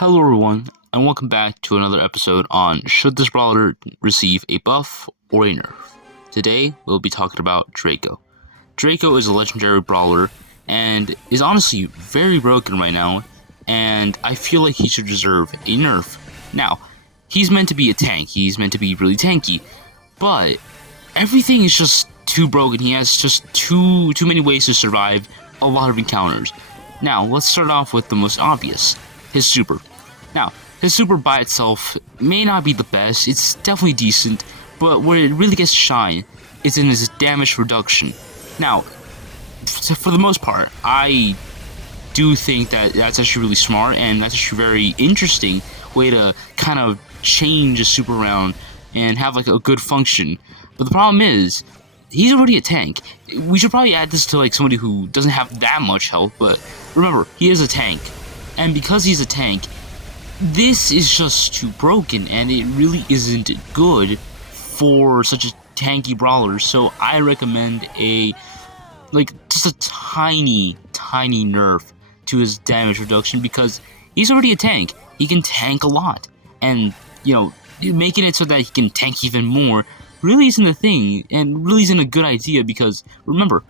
Hello everyone, and welcome back to another episode on should this brawler receive a buff or a nerf. Today, we'll be talking about Draco. Draco is a legendary brawler, and is honestly very broken right now, and I feel like he should deserve a nerf. Now, he's meant to be a tank, he's meant to be really tanky, but everything is just too broken. He has just too many ways to survive a lot of encounters. Now, let's start off with the most obvious, his super. Now, his super by itself may not be the best, it's definitely decent, but where it really gets shine is in his damage reduction. Now, for the most part, I do think that that's actually really smart, and that's actually a very interesting way to kind of change a super around and have like a good function. But the problem is, he's already a tank. We should probably add this to like somebody who doesn't have that much health, but remember, he is a tank. And because he's a tank, this is just too broken, and it really isn't good for such a tanky brawler. So I recommend just a tiny nerf to his damage reduction, because he's already a tank. He can tank a lot, and making it so that he can tank even more really isn't a thing, and really isn't a good idea, because remember,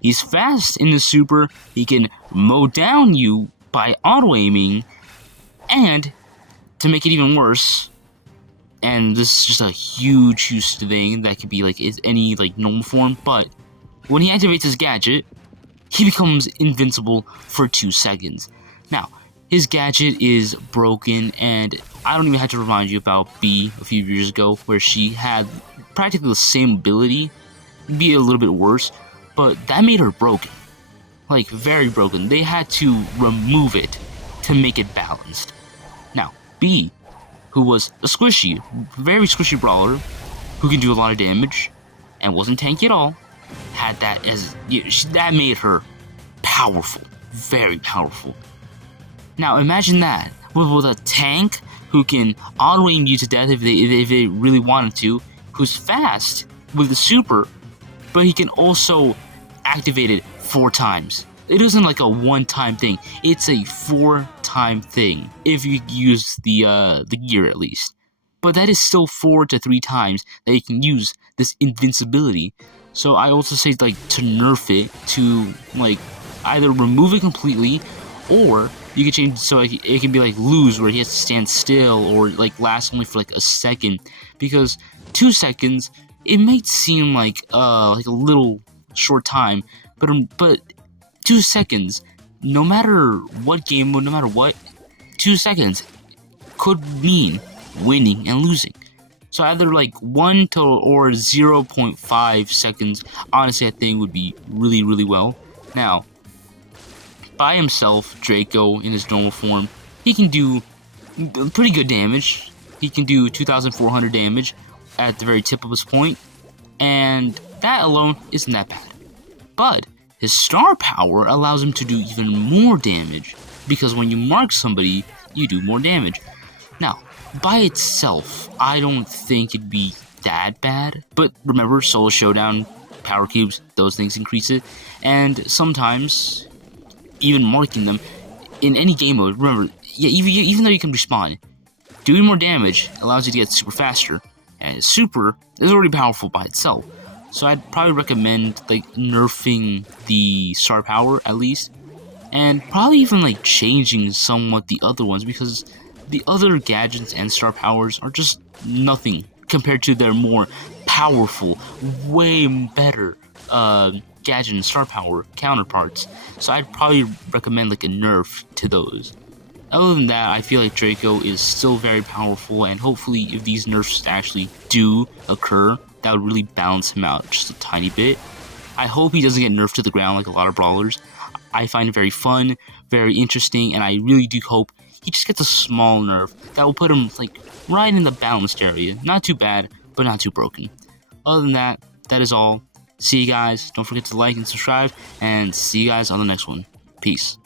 he's fast in the super. He can mow down you by auto-aiming, and to make it even worse, and this is just a huge thing that could be like any normal form, but when he activates his gadget, he becomes invincible for 2 seconds. Now, his gadget is broken, and I don't even have to remind you about B a few years ago, where she had practically the same ability, be a little bit worse, but that made her broken. Like, very broken. They had to remove it to make it balanced. Now, B, who was a very squishy brawler, who can do a lot of damage, and wasn't tanky at all, had that as, that made her powerful. Very powerful. Now, imagine that, with a tank who can auto-aim you to death if they really wanted to, who's fast with the super, but he can also activate it 4 times. It isn't like a one-time thing. It's a 4-time thing if you use the gear at least. But that is still 4 to 3 times that you can use this invincibility. So I also say to nerf it, to either remove it completely, or you can change it so it can be lose, where he has to stand still, or last only for a second, because 2 seconds, it might seem like a little short time, but 2 seconds, no matter what game mode, no matter what, 2 seconds could mean winning and losing. So either 1 to or 0.5 seconds, honestly, I think would be really well. Now, by himself, Draco in his normal form, he can do pretty good damage. He can do 2,400 damage at the very tip of his point, and that alone isn't that bad. But his star power allows him to do even more damage, because when you mark somebody, you do more damage. Now, by itself, I don't think it'd be that bad, but remember, solo showdown, power cubes, those things increase it, and sometimes even marking them in any game mode, remember, even though you can respawn, doing more damage allows you to get super faster, and his super is already powerful by itself. So I'd probably recommend nerfing the star power at least, and probably even changing somewhat the other ones, because the other gadgets and star powers are just nothing compared to their more powerful, way better gadget and star power counterparts. So I'd probably recommend a nerf to those. Other than that, I feel like Draco is still very powerful, and hopefully if these nerfs actually do occur, that would really balance him out just a tiny bit. I hope he doesn't get nerfed to the ground like a lot of brawlers. I find it very fun, very interesting, and I really do hope he just gets a small nerf that will put him right in the balanced area. Not too bad, but not too broken. Other than that, that is all. See you guys. Don't forget to like and subscribe, and see you guys on the next one. Peace.